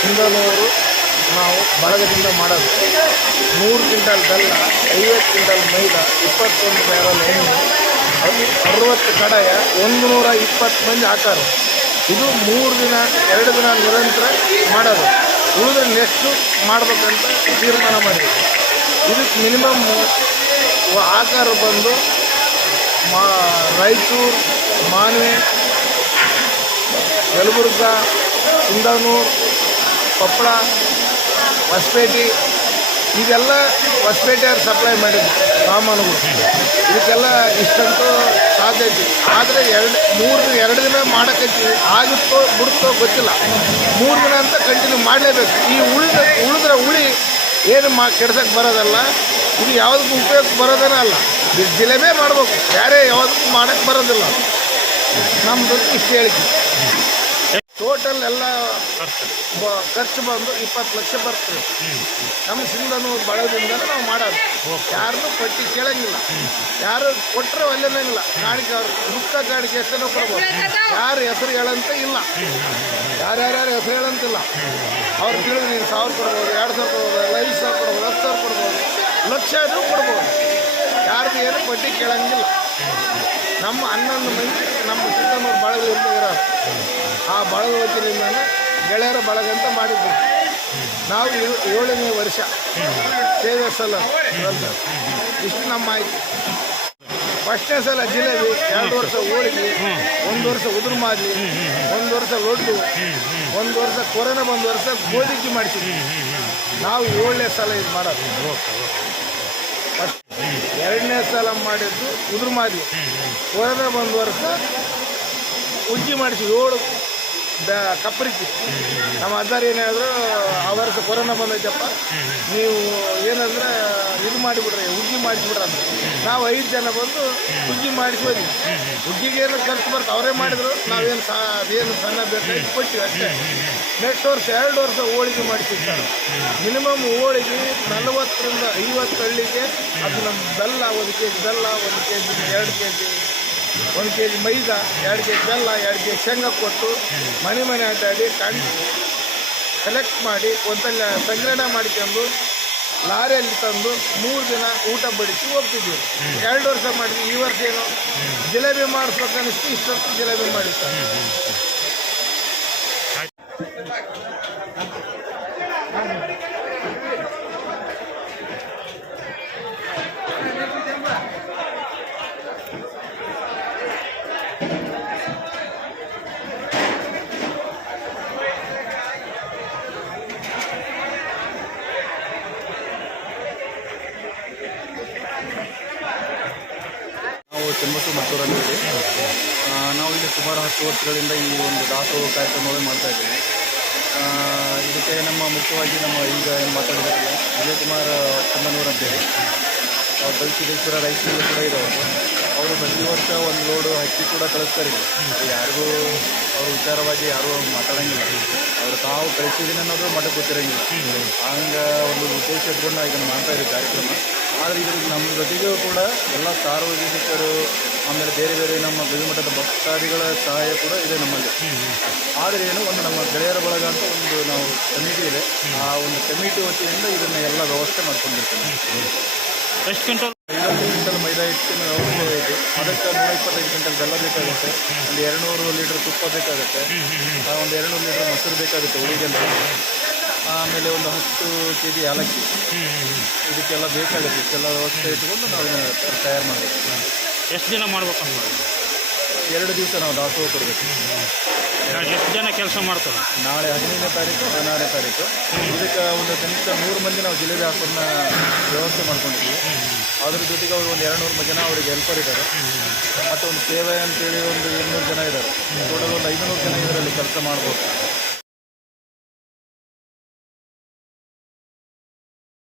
ಸಿಂಧನೂರು ನಾವು ಬಳಗದಿಂದ ಮಾಡೋದು 100 ಕ್ವಿಂಟಲ್ ಬೆಲ್ಲ, 50 ಕ್ವಿಂಟಲ್ ಮೈದಾ, 21 ಬ್ಯಾರಲ್ ಎಣ್ಣೆ, 60 ಕಡಾಯ, 120 ಮಂದಿ ಹಾಕೋರು. ಇದು 3 ದಿನ 2 ದಿನ ನಿರಂತರ ಮಾಡೋದು. ಉಳಿದ್ರೆ ನೆಕ್ಸ್ಟು ಮಾಡ್ಬೇಕಂತ ತೀರ್ಮಾನ ಮಾಡಿದ್ವಿ. ಇದಕ್ಕೆ ಮಿನಿಮಮ್ ಆಕಾರ ಬಂದು ರಾಯಚೂರು, ಮಾನ್ವಿ, ಯಲಬುರ್ಗ, ಸಿಂಧನೂರು, ಕೊಪ್ಪಳ, ಹೊಸಪೇಟೆ, ಇದೆಲ್ಲ ಹೊಸಪೇಟೆಯವ್ರು ಸಪ್ಲೈ ಮಾಡಿದ್ರು ಸಾಮಾನುಗಳು. ಇದಕ್ಕೆಲ್ಲ ಇಷ್ಟಂತೂ ಸಾಧ್ಯತೆ. ಆದರೆ 2 ದಿನ ಮಾಡೋಕ್ಕೈತಿ, ಆಗುತ್ತೋ ಬಿಡುತ್ತೋ ಗೊತ್ತಿಲ್ಲ. 3 ದಿನ ಅಂತ ಕಂಟಿನ್ಯೂ ಮಾಡಲೇಬೇಕು. ಈ ಉಳಿದ್ರೆ ಏನು ಕೆಡ್ಸಕ್ಕೆ ಬರೋದಲ್ಲ. ಇದು ಯಾವುದಕ್ಕೂ ಉಪಯೋಗಕ್ಕೆ ಬರೋದೇನೇ ಅಲ್ಲ. ಜಿಲೇಬಿ ಮಾಡ್ಬೇಕು, ಬೇರೆ ಯಾವುದಕ್ಕೂ ಮಾಡೋಕ್ಕೆ ಬರೋದಿಲ್ಲ. ನಮ್ಮದು ಇಷ್ಟು ಹೇಳಿಕೆ. ಟೋಟಲ್ ಎಲ್ಲ ಖರ್ಚು ಬಂದು 20 ಲಕ್ಷ ಬರ್ತದೆ. ನಮ್ಮ ಸಿಂಧನೂರು ಬಳಗದಿಂದ ನಾವು ಮಾಡೋದು. ಯಾರನ್ನೂ ಪಟ್ಟಿ ಕೇಳಂಗಿಲ್ಲ. ಯಾರು ಕೊಟ್ಟರೆ ಒಲ್ಲೆನಂಗಿಲ್ಲ. ಕಾಣಿಕೆ ಅವ್ರು ಮುಕ್ತ ಕಾಣಿಕೆ ಎಷ್ಟನೋ ಕೊಡ್ಬೋದು. ಯಾರು ಹೆಸರು ಹೇಳಂತ ಇಲ್ಲ. ಯಾರ್ಯಾರು ಹೆಸರು ಹೇಳಂತಿಲ್ಲ. ಅವ್ರು ತಿಳಿದ್ರೆ 1000 ಕೊಡ್ಬೋದು, 2000 ಕೊಡ್ಬೋದು, 5000 ಕೊಡ್ಬೋದು, 10,000 ಕೊಡ್ಬೋದು, ಲಕ್ಷ ಕೊಡ್ಬೋದು. ಯಾರ್ದು ಏನು ಪಟ್ಟಿ ಕೇಳಂಗಿಲ್ಲ. ನಮ್ಮ 11 ಮಂದಿ ನಮ್ಮ ಸಿಂಧನೂರು ಬಳಗದಿಂದ ಇರೋದು. ಆ ಬಳಗ ವತಿಯಿಂದಾನೆ ಗೆಳೆಯರ ಬಳಗ ಅಂತ ಮಾಡಿದ್ವಿ. ನಾವು 7ನೇ ವರ್ಷ ಸೇವೆ ಸಲ ಇಷ್ಟು ನಮ್ಮ ಆಯ್ತು. ಫಸ್ಟ್ನೇ ಸಲ ಜಿಲೇಬಿ, 2 ವರ್ಷ ಹೋಳಿಗೆ, 1 ವರ್ಷ ಉದುರು ಮಾದಲಿ, 1 ವರ್ಷ ಲಡ್ಡು, 1 ವರ್ಷ ಕೊರೋನಾ, 1 ವರ್ಷ ಗೋಧಿಗೆ ಮಾಡಿಸಿದ್ವಿ. ನಾವು 7ನೇ ಸಲ ಇದು ಮಾಡೋದು. ಫಸ್ಟ್ 2ನೇ ಸಲ ಮಾಡಿದ್ದು ಉದುರು ಮಾದಲಿ. ಕೊರೋನಾ 1 ವರ್ಷ ಉಜ್ಜಿ ಮಾಡಿಸಿ 7 ಕಪ್ಪರಿಕ್ಕಿ. ನಮ್ಮ ಅಜ್ಜಾರು ಏನಾದರೂ ಆ ವರ್ಷ ಕೊರೋನಾ ಬಂದೈತಪ್ಪ, ನೀವು ಏನಂದ್ರೆ ಇದು ಮಾಡಿಬಿಡ್ರಿ, ಉಜ್ಜಿ ಮಾಡಿಸ್ಬಿಡ್ರಿ ಅಂತ. ನಾವು 5 ಜನ ಬಂದು ಉಜ್ಜಿ ಮಾಡಿಸ್ಬೋದಿ. ಉಜ್ಜಿಗೆ ಏನು ಖರ್ಚು ಬರ್ತದೆ ಅವರೇ ಮಾಡಿದ್ರು. ನಾವೇನು ಅದೇನು ಸಣ್ಣ ಬೇಕಾಗಿ ಕೊಟ್ಟಿವಿ ಅಷ್ಟೇ. ನೆಕ್ಸ್ಟ್ ವರ್ಷ 2 ವರ್ಷ ಹೋಳಿಗೆ ಮಾಡಿಸಿರ್ತಾರೆ. ಮಿನಿಮಮ್ ಹೋಳಿಗೆ 40ರಿಂದ 50 ಹಳ್ಳಿಗೆ. ಅದು ನಮ್ಮ ಬೆಲ್ಲ 1 kg ಬೆಲ್ಲ, 1 kg 2 kg, 1 kg ಮೈದಾ, 2 kg ಬೆಲ್ಲ, 2 kg ಶೇಂಗಾ ಕೊಟ್ಟು ಮನೆ ಅಡ್ಡಾಡಿ ಕಲೆಕ್ಟ್ ಮಾಡಿ ಒಂದಲ್ಲ ಸಂಗ್ರಹಣೆ ಮಾಡಿಕೊಂಡು ಲಾರಿಯಲ್ಲಿ ತಂದು 3 ದಿನ ಊಟ ಬಡಿಸಿ ಹೋಗ್ತಿದ್ವಿ. 2 ವರ್ಷ ಮಾಡಿದ್ವಿ. ಈ ವರ್ಷ ಏನು ಜಿಲೇಬಿ ಮಾಡಿಸ್ಬೇಕನ್ನಿಸ್ತು, ಇಷ್ಟೊತ್ತು ಜಿಲೇಬಿ ಮಾಡಿಸ್ತಾರೆ. ಚೆಮ್ಮತ್ತು ಮತ್ತೂರಲ್ಲಿ ನಾವು ಇಲ್ಲಿ ಸುಮಾರು 10 ವರ್ಷಗಳಿಂದ ಈ ಒಂದು ದಾಸೋಹ ಕಾರ್ಯಕ್ರಮವನ್ನು ಮಾಡ್ತಾಯಿದ್ದೀವಿ. ಇದಕ್ಕೆ ನಮ್ಮ ಮುಖ್ಯವಾಗಿ ನಮ್ಮ ಈಗ ಏನು ಮಾತಾಡಿದಾರಲ್ಲ ವಿಜಯಕುಮಾರ್ ಸಿಂಧನೂರು ಅಂತೇಳಿ, ಬೈಸಿದ್ದೇಶ್ವರ ರೈಸ್ ಮಿಲ್ ಕೂಡ ಇದೆ. ಅವರು ಪ್ರತಿ ವರ್ಷ ಒಂದು ಲೋಡು ಅಕ್ಕಿ ಕೂಡ ಕಳಿಸ್ತಾರೆ ಇಲ್ಲಿ. ಯಾರಿಗೂ ಅವ್ರ ವಿಚಾರವಾಗಿ ಯಾರೂ ಮಾತಾಡೋಂಗಿಲ್ಲ. ಅವರು ತಾವು ಕಳಿಸಿದ್ದೀನಿ ಅನ್ನೋದು ಮಠಕ್ಕೆ ಗೊತ್ತಿರೋಂಗಿಲ್ಲ. ಹಂಗೆ ಒಂದು ಉದ್ದೇಶ ಇಟ್ಕೊಂಡು ನಾವು ಇದನ್ನು ಮಾಡ್ತಾ ಇದ್ದೀವಿ ಕಾರ್ಯಕ್ರಮ. ಆದರೆ ಇದ್ರಿಗೆ ನಮ್ಮ ಜೊತೆಗೂ ಕೂಡ ಎಲ್ಲ ಸಾರ್ವಜನಿಕರು, ಆಮೇಲೆ ಬೇರೆ ಬೇರೆ ನಮ್ಮ ಗವಿಮಠದ ಭಕ್ತಾದಿಗಳ ಸಹಾಯ ಕೂಡ ಇದೆ ನಮ್ಮಲ್ಲಿ. ಆದರೆ ಏನು ಒಂದು ನಮ್ಮ ಗೆಳೆಯರ ಬಳಗ ಅಂತ ಒಂದು ನಾವು ಕಮಿಟಿ ಇದೆ. ಆ ಒಂದು ಕಮಿಟಿ ವತಿಯಿಂದ ಇದನ್ನ ಎಲ್ಲ ವ್ಯವಸ್ಥೆ ಮಾಡ್ಕೊಂಡಿರ್ತೀವಿ. ಎಷ್ಟು ಕ್ವಿಂಟಲ್? 50 ಕ್ವಿಂಟಲ್ ಮೈದಾ ಹಿಟ್ಟಿನ ವ್ಯವಸ್ಥೆ ಇದೆ. ಅದಕ್ಕೆ 125 ಕ್ವಿಂಟಲ್ ಬೆಲ್ಲ ಬೇಕಾಗುತ್ತೆ, ಒಂದು 200 ಲೀಟ್ರ್ ತುಪ್ಪ ಬೇಕಾಗುತ್ತೆ, ಒಂದು 200 ಲೀಟ್ರ್ ಮೊಸರು ಬೇಕಾಗುತ್ತೆ ಉಳಿಗೆಲ್ಲ, ಆಮೇಲೆ ಒಂದು 10 kg ಏಲಕ್ಕಿ, ಇದಕ್ಕೆಲ್ಲ ಬೇಕಾಗುತ್ತೆ. ಇಷ್ಟೆಲ್ಲ ವ್ಯವಸ್ಥೆ ಇಟ್ಕೊಂಡು ನಾವು ಇದನ್ನು ತಯಾರು ಮಾಡಬೇಕು. ಎಷ್ಟು ದಿನ ಮಾಡ್ಬೇಕು ಅಂದ್ಮೇಲೆ? 2 ದಿವಸ ನಾವು ದಾಸೋಹ ಕೊಡಬೇಕು. ಎಷ್ಟು ಜನ ಕೆಲಸ ಮಾಡ್ತಾರೆ? ನಾಳೆ 15ನೇ ತಾರೀಕು 16ನೇ ತಾರೀಕು ಇದಕ್ಕೆ ಒಂದು ಕನಿಷ್ಠ 100 ಮಂದಿ ನಾವು ಜಿಲೇಬಿ ಹಾಕೋನ್ನ ವ್ಯವಸ್ಥೆ ಮಾಡ್ಕೊಂಡಿದ್ದೀವಿ. ಅದ್ರ ಜೊತೆಗೆ ಅವರು ಒಂದು 200 ಜನ ಅವರಿಗೆ ಹೆಲ್ಪರ್ ಇದ್ದಾರೆ, ಮತ್ತು ಒಂದು ಸೇವೆ ಅಂತೇಳಿ ಒಂದು 200 ಜನ ಇದ್ದಾರೆ. ಟೋಟಲ್ ಒಂದು 500 ಜನ ಇದರಲ್ಲಿ ಕೆಲಸ ಮಾಡ್ಬೋದು.